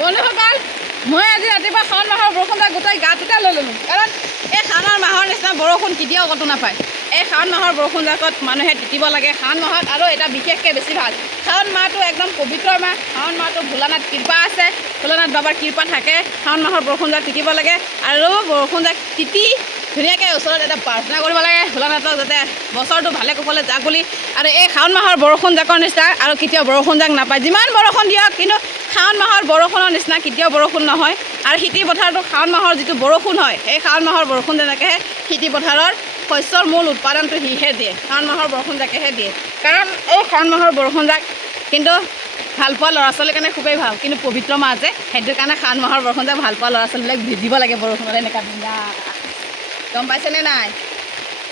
বন্ধুসকল মই আজি ৰাতিপুৱা শাওণ মাহৰ বৰষুণ যাক গোটেই গাটোতে লৈ ল'লোঁ কাৰণ এই শাওণ মাহৰ নিচিনা বৰষুণ কেতিয়াও ক'তো নাপায়। এই শাওণ মাহৰ বৰষুণ জাকত মানুহে তিতিব লাগে। শাওণ মাহত আৰু এটা বিশেষকৈ বেছি ভাল। শাওণ মাহটো একদম পবিত্ৰ মাহ। শাওণ মাহটো ভোলানাথ কৃপা আছে, ভোলানাথ বাবাৰ কৃপা থাকে। শাওণ মাহৰ বৰষুণ যাক তিতিব লাগে আৰু বৰষুণ যাক তিতি ধুনীয়াকৈ ওচৰত এটা প্ৰাৰ্থনা কৰিব লাগে ভোলানাথক যাতে বছৰটো ভালে কুশলে যাক বুলি। আৰু এই শাওণ মাহৰ বৰষুণ জাকৰ নিচিনা আৰু কেতিয়াও বৰষুণ যাক নাপায়। যিমান বৰষুণ দিয়ক কিন্তু শাওণ মাহৰ বৰষুণৰ নিচিনা কেতিয়াও বৰষুণ নহয়। আৰু খেতি পথাৰটো শাওণ মাহৰ যিটো বৰষুণ হয়, সেই শাওণ মাহৰ বৰষুণ যেনেকৈহে খেতি পথাৰৰ শস্যৰ মূল উৎপাদনটো সিহে দিয়ে, শাওণ মাহৰ বৰষুণ জাকেহে দিয়ে। কাৰণ এই শাওণ মাহৰ বৰষুণ জাক কিন্তু ভাল পোৱা ল'ৰা ছোৱালীৰ কাৰণে খুবেই ভাল, কিন্তু পবিত্ৰ মাহ যে সেইটো কাৰণে শাওণ মাহৰ বৰষুণ জাক ভাল পোৱা ল'ৰা ছোৱালীবিলাক ভিজিব লাগে বৰষুণত এনেকুৱা বিন্দাছ। গম পাইছেনে নাই?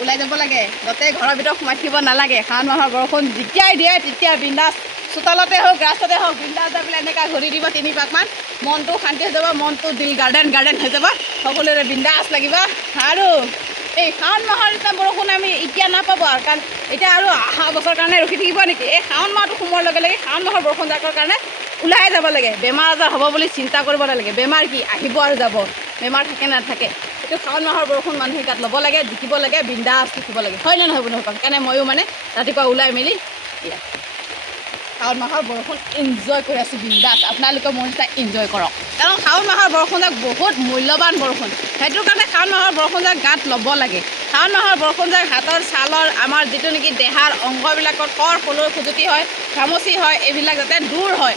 ওলাই যাব লাগে, গোটেই ঘৰৰ ভিতৰত সোমাই থাকিব নালাগে। শাওণ মাহৰ বৰষুণ যেতিয়াই দিয়ে তেতিয়া বিন্দাছ চোতালতে হওক ৰাস্তাতে হওক বিন্দাছ যাই পেলাই এনেকুৱা ঘূৰি দিব 3 পাকমান, মনটো শান্তি হৈ যাব, মনটো দিল গাৰ্ডেন হৈ যাব, সকলোৰে বিন্দাছ লাগিব। আৰু এই শাওণ মাহৰ নিচিনা বৰষুণ আমি এতিয়া নাপাব আৰু, কাৰণ এতিয়া আৰু অহা বছৰৰ কাৰণে ৰখি থাকিব নেকি? এই শাওণ মাহটো সোমোৱাৰ লগে লগে শাওণ মাহৰ বৰষুণ জাকৰ কাৰণে ওলাই যাব লাগে। বেমাৰ আজাৰ হ'ব বুলি চিন্তা কৰিব নালাগে। বেমাৰ কি আহিব আৰু যাব, বেমাৰ থাকে নাথাকে। এইটো শাওণ মাহৰ বৰষুণ মানুহে গাত ল'ব লাগে, জিকিব লাগে, বিন্দাছ থাকিব লাগে, হয় নে নহয় বন্ধুসকল? সেইকাৰণে ময়ো ৰাতিপুৱা ওলাই মেলি শাওণ মাহৰ বৰষুণ এনজয় কৰি আছোঁ বিন্দাছ। আপোনালোকে মোৰ নিচিনা এনজয় কৰক, কাৰণ শাওণ মাহৰ বৰষুণ যাক বহুত মূল্যৱান বৰষুণ। সেইটো কাৰণে শাওণ মাহৰ বৰষুণ যাক গাত ল'ব লাগে। শাওণ মাহৰ বৰষুণ যাক হাতৰ ছালৰ আমাৰ যিটো নেকি দেহাৰ অংগবিলাকত কৰ সলৰ খুজুতি হয়, ঘামচি হয়, এইবিলাক যাতে দূৰ হয়।